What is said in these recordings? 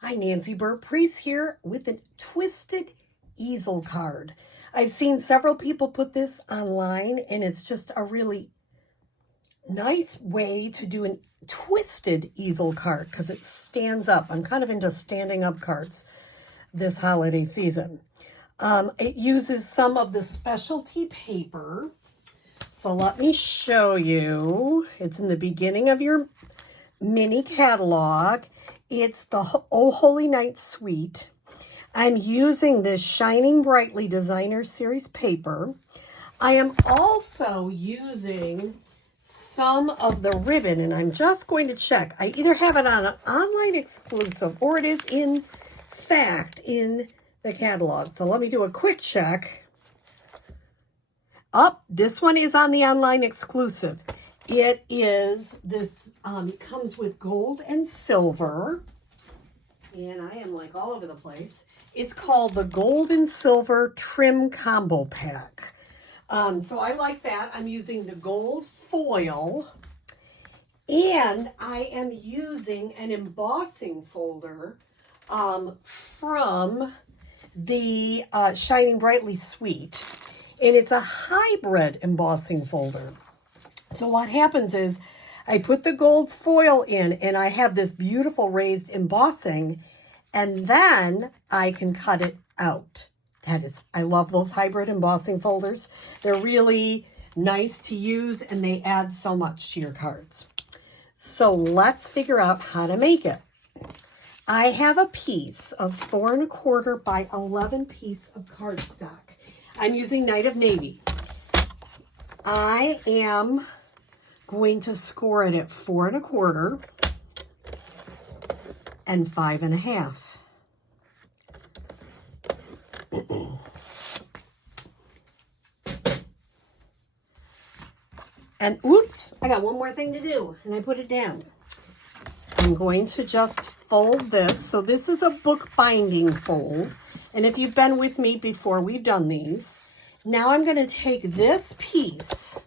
Hi, Nancy Burt-Preece here with a twisted easel card. I've seen several people put this online, and it's just a really nice way to do a twisted easel card because it stands up. I'm kind of into standing up cards this holiday season. It uses some of the specialty paper. So let me show you. It's in the beginning of your mini catalog. It's the Oh Holy Night Suite. I'm using this Shining Brightly Designer Series paper. I am also using some of the ribbon, and I'm just going to check. I either have it on an online exclusive or it is in fact in the catalog. So let me do a quick check. This one is on the online exclusive. It is this, comes with gold and silver. And I am like all over the place. It's called the Gold and Silver Trim Combo Pack. So I like that. I'm using the gold foil. And I am using an embossing folder from the Shining Brightly Suite. And it's a hybrid embossing folder. So what happens is I put the gold foil in and I have this beautiful raised embossing, and then I can cut it out. I love those hybrid embossing folders. They're really nice to use and they add so much to your cards. So let's figure out how to make it. I have a piece of 4 1/4 by 11 piece of cardstock. I'm using Night of Navy. I am going to score it at 4 1/4 and 5 1/2. And oops, I got one more thing to do, and I put it down. I'm going to just fold this. So this is a book binding fold. And if you've been with me before, we've done these. Now I'm going to take this piece,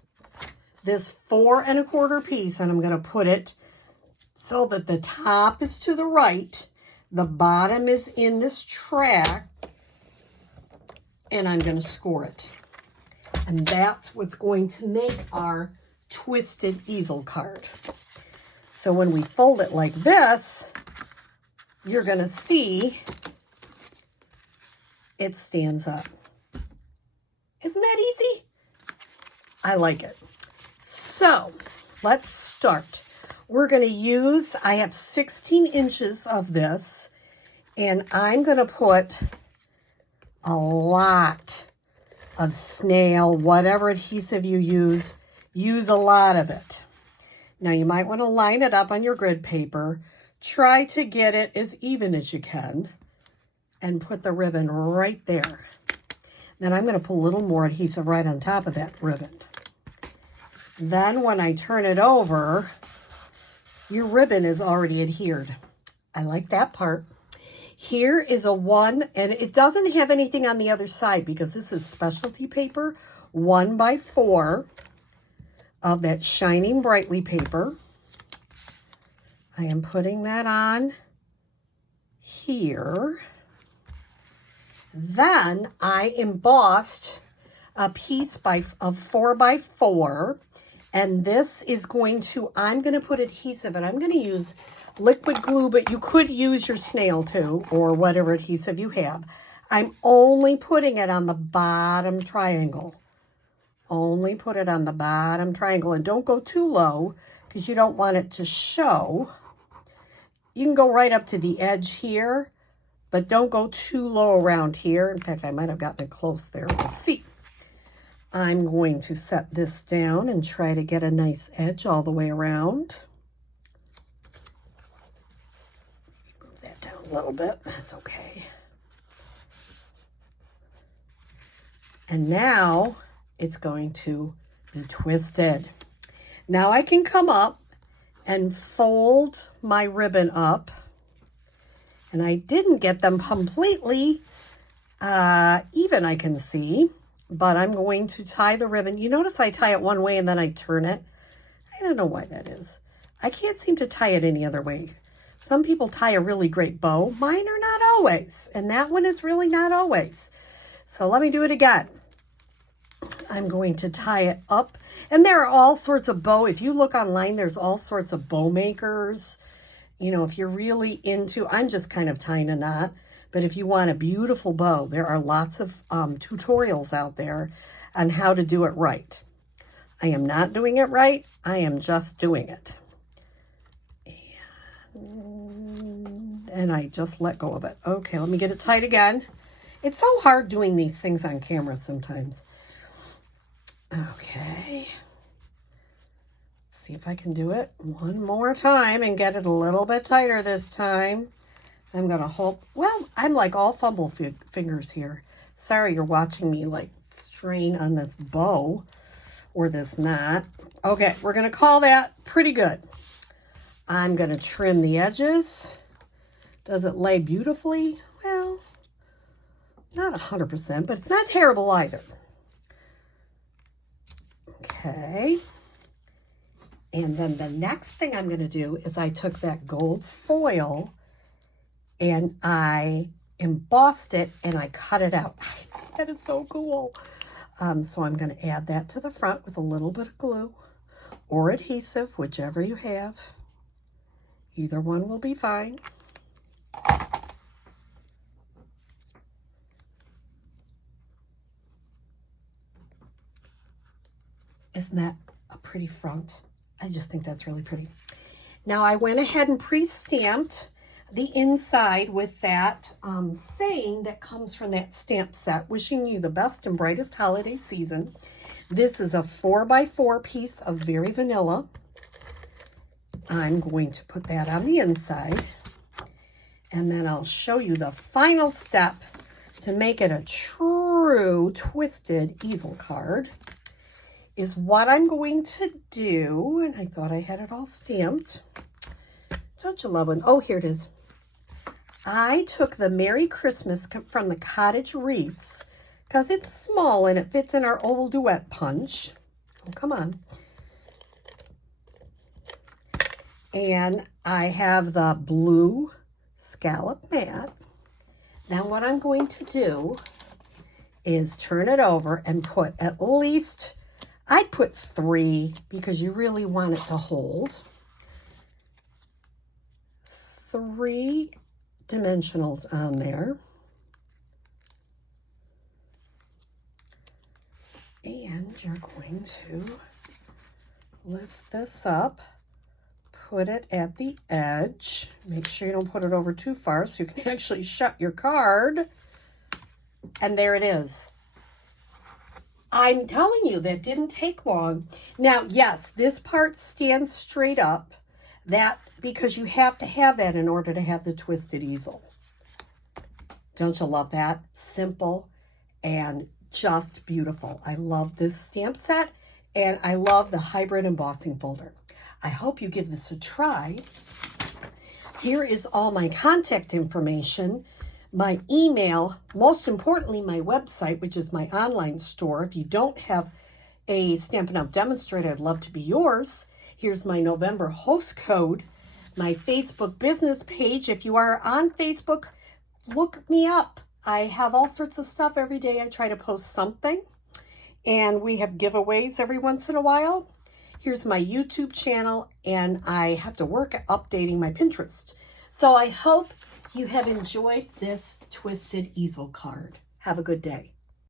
this 4 1/4 piece, and I'm going to put it so that the top is to the right, the bottom is in this track, and I'm going to score it. And that's what's going to make our twisted easel card. So when we fold it like this, you're going to see it stands up. Isn't that easy? I like it. So let's start. We're going to use, I have 16 inches of this, and I'm going to put a lot of snail, whatever adhesive you use a lot of it. Now you might want to line it up on your grid paper. Try to get it as even as you can and put the ribbon right there. Then I'm going to put a little more adhesive right on top of that ribbon. Then when I turn it over, your ribbon is already adhered. I like that part. Here is a 1, and it doesn't have anything on the other side because this is specialty paper, 1 by 4 of that Shining Brightly paper. I am putting that on here. Then I embossed a piece of 4 by 4, and this is going to, I'm going to put adhesive, and I'm going to use liquid glue, but you could use your snail too, or whatever adhesive you have. I'm only putting it on the bottom triangle. Only put it on the bottom triangle, and don't go too low because you don't want it to show. You can go right up to the edge here, but don't go too low around here. In fact, I might have gotten it close there. We'll see. I'm going to set this down and try to get a nice edge all the way around. Move that down a little bit. That's okay. And now it's going to be twisted. Now I can come up and fold my ribbon up. And I didn't get them completely even, I can see. But I'm going to tie the ribbon. You notice I tie it one way and then I turn it. I don't know why that is. I can't seem to tie it any other way. Some people tie a really great bow. Mine are not always. And that one is really not always. So let me do it again. I'm going to tie it up. And there are all sorts of bow. If you look online, there's all sorts of bow makers. You know, if you're really into, I'm just kind of tying a knot. But if you want a beautiful bow, there are lots of tutorials out there on how to do it right. I am not doing it right. I am just doing it. And I just let go of it. Okay, let me get it tight again. It's so hard doing these things on camera sometimes. Okay. Let's see if I can do it one more time and get it a little bit tighter this time. I'm going to hope, well, I'm like all fumble fingers here. Sorry you're watching me like strain on this bow or this knot. Okay, we're going to call that pretty good. I'm going to trim the edges. Does it lay beautifully? Well, not 100%, but it's not terrible either. Okay. And then the next thing I'm going to do is I took that gold foil and I embossed it and I cut it out. That is so cool. So I'm going to add that to the front with a little bit of glue or adhesive, whichever you have. Either one will be fine. Isn't that a pretty front? I just think that's really pretty. Now I went ahead and pre-stamped the inside with that saying that comes from that stamp set, wishing you the best and brightest holiday season. This is a 4x4 piece of Very Vanilla. I'm going to put that on the inside, and then I'll show you the final step to make it a true twisted easel card. Is what I'm going to do, and I thought I had it all stamped. Don't you love it? Oh, here it is. I took the Merry Christmas from the Cottage Wreaths because it's small and it fits in our old duet punch. Oh, come on. And I have the blue scallop mat. Now what I'm going to do is turn it over and put at least, I'd put 3 because you really want it to hold. 3 dimensionals on there. And you're going to lift this up, put it at the edge. Make sure you don't put it over too far so you can actually shut your card. And there it is. I'm telling you, that didn't take long. Now, yes, this part stands straight up. That because you have to have that in order to have the twisted easel. Don't you love that? Simple and just beautiful. I love this stamp set, and I love the hybrid embossing folder. I hope you give this a try. Here is all my contact information, my email, most importantly, my website, which is my online store. If you don't have a Stampin' Up! Demonstrator, I'd love to be yours. Here's my November host code, my Facebook business page. If you are on Facebook, look me up. I have all sorts of stuff every day. I try to post something, and we have giveaways every once in a while. Here's my YouTube channel, and I have to work at updating my Pinterest. So I hope you have enjoyed this twisted easel card. Have a good day.